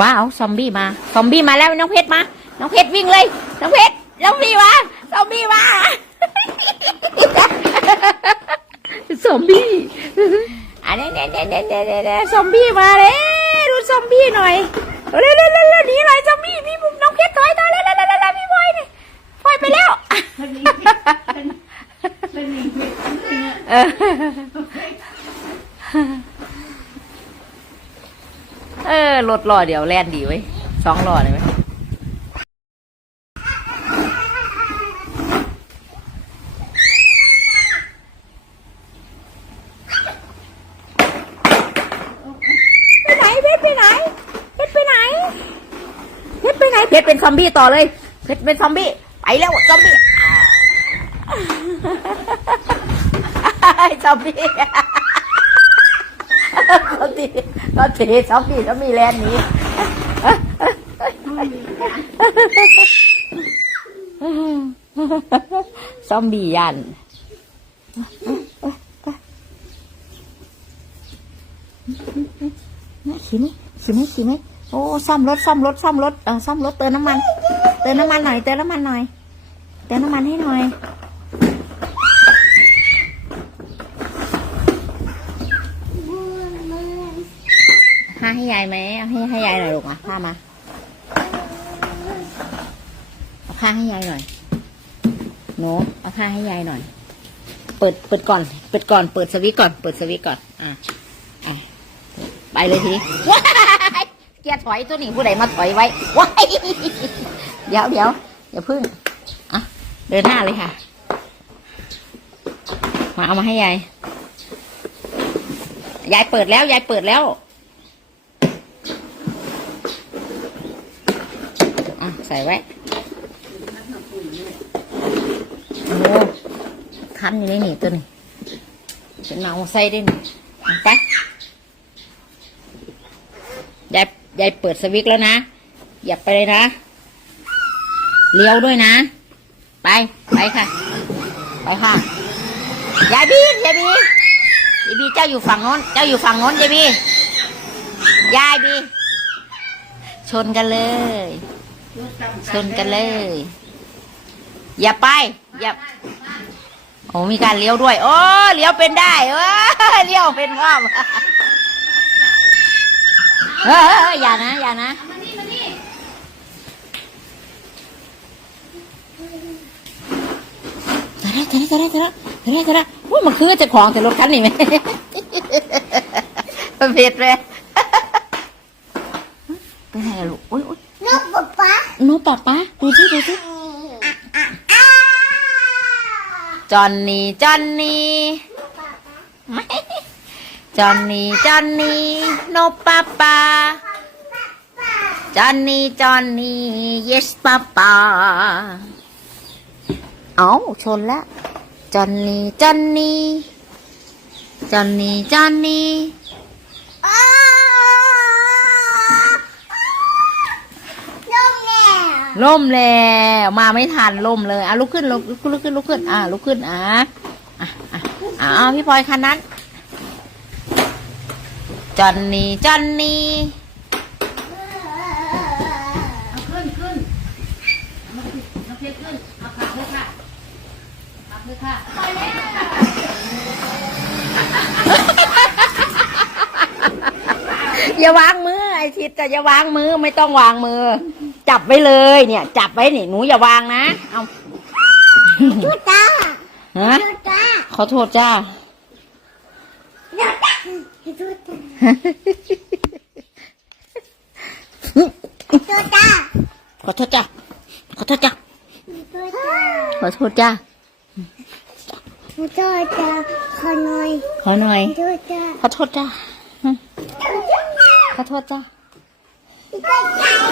ว้าวซอมบี้มา ซอมบี้มาแล้วน้องเพชรมา น้องเพชรวิ่งเลย น้องเพชรซอมบี้มา ซอมบี้มา ซอมบี้ อันนี้เด็ดเด็ดเด็ดเด็ดเด็ดซอมบี้มาเลยดูซอมบี้หน่อยเร็วเร็วเร็วเร็วหนีหน่อยซอมบี้พี่น้องเพชรถอยถอยเร็วเร็วเร็วเร็วพี่บอยนี่ปล่อยไปแล้วเออเออรถล้อเดี๋ยวแล่นดีไว้สองล้อเลยไหมไปไหนเพชรไปไหนเพชรไปไหนเพชรไปไหนเพชรเป็นซอมบี้ต่อเลยเพชรเป็นซอมบี้ไปแล้วซอมบี้ซอมบี้ เขาตีเขาตีซอมบี้ซอมบี้แลนหนี้ซอมบี้ยันขี่ไหมขี่ไหมขี่ไหมโอ้ซ่อมรถซ่อมรถซ่อมรถเออซ่อมรถเติมน้ำมัน เติมน้ำมันหน่อยเติมน้ำมันหน่อยเติมน้ำมันให้หน่อย ผ้าให้ยายไหมเอาให้ให้ยายหน่อยลูกอะผ้ามาเอาผ้าให้ยายหน่อยหนูเอาผ้าให้ยายหน่อย เปิดเปิดก่อน เปิดก่อน เปิดสวิตก่อน เปิดสวิตก่อน อะอะไปเลยทีว้ายเกียร์ถอยตัวนี้ผู้ใดมาถอยไว้ว้ายเดี๋ยวเดี๋ยวอย่าพึ่งอะเดินหน้าเลยค่ะ มาเอามาให้ยายยายเปิดแล้วยายเปิดแล้ว อะใส่ไว้โอ้คันอยู่ในนี่ตัวนี้เป็นเมาใส่ได้นี่ไปยายยายเปิดสวิตช์แล้วนะ อย่าไปเลยนะ เลี้ยวด้วยนะ ไป ไปค่ะ ไปค่ะ ยายบียายบียายบีเจ้าอยู่ฝั่งโน้น เจ้าอยู่ฝั่งโน้นยายบี ยายบี ชนกันเลย ชนกันเลย อย่าไป อย่า โอ้มีการเลี้ยวด้วย โอ้เลี้ยวเป็นได้เออเลี้ยวเป็นว่าเออเอออย่านะ อย่านะจะได้จะได้จะได้จะได้จะได้จะได้ว่ามันคือจะของแต่รถคันนี้ไหมเผ็ดเลยไปไหนอะลูกอ้ยโอ้ย หนูป้าป้าดูสิดูสิจอนนี่จอนนี่จอนนี่จอนนี่โนป้าป้าจอนนี่จอนนี่ yes ป้าป้าเอาชนแล้วจอนนี่จอนนี่จอนนี่จอนนี่ อ้าวนกแมว ล่มแล้วมาไม่ทันล่มเลยอะลุกขึ้นลุกลุกลุกขึ้นลุกขึ้นอะลุกขึ้นอะอะอะอะเอาพี่พลอยคันนั้นจอนนี่จอนนี่ขึ้นขึ้นน้องเพชรขึ้นเอาผักเลยค่ะผักเลยค่ะอย่าวาง มือไอทิดแต่อย่าวางมือไม่ต้องวางมือ จับไว้เลย เนี่ย จับไว้นี่หนูอย่าวางนะ เอาจุดตาฮะจุดตาขอโทษจ้าจุดตาจุดตาจุดตาขอโทษจ้าขอโทษจ้าจุดตาขอโทษจ้าจุดตาขอหน่อยขอหน่อยจุดตาขอโทษจ้าขอโทษจ้าจุดตา đồ.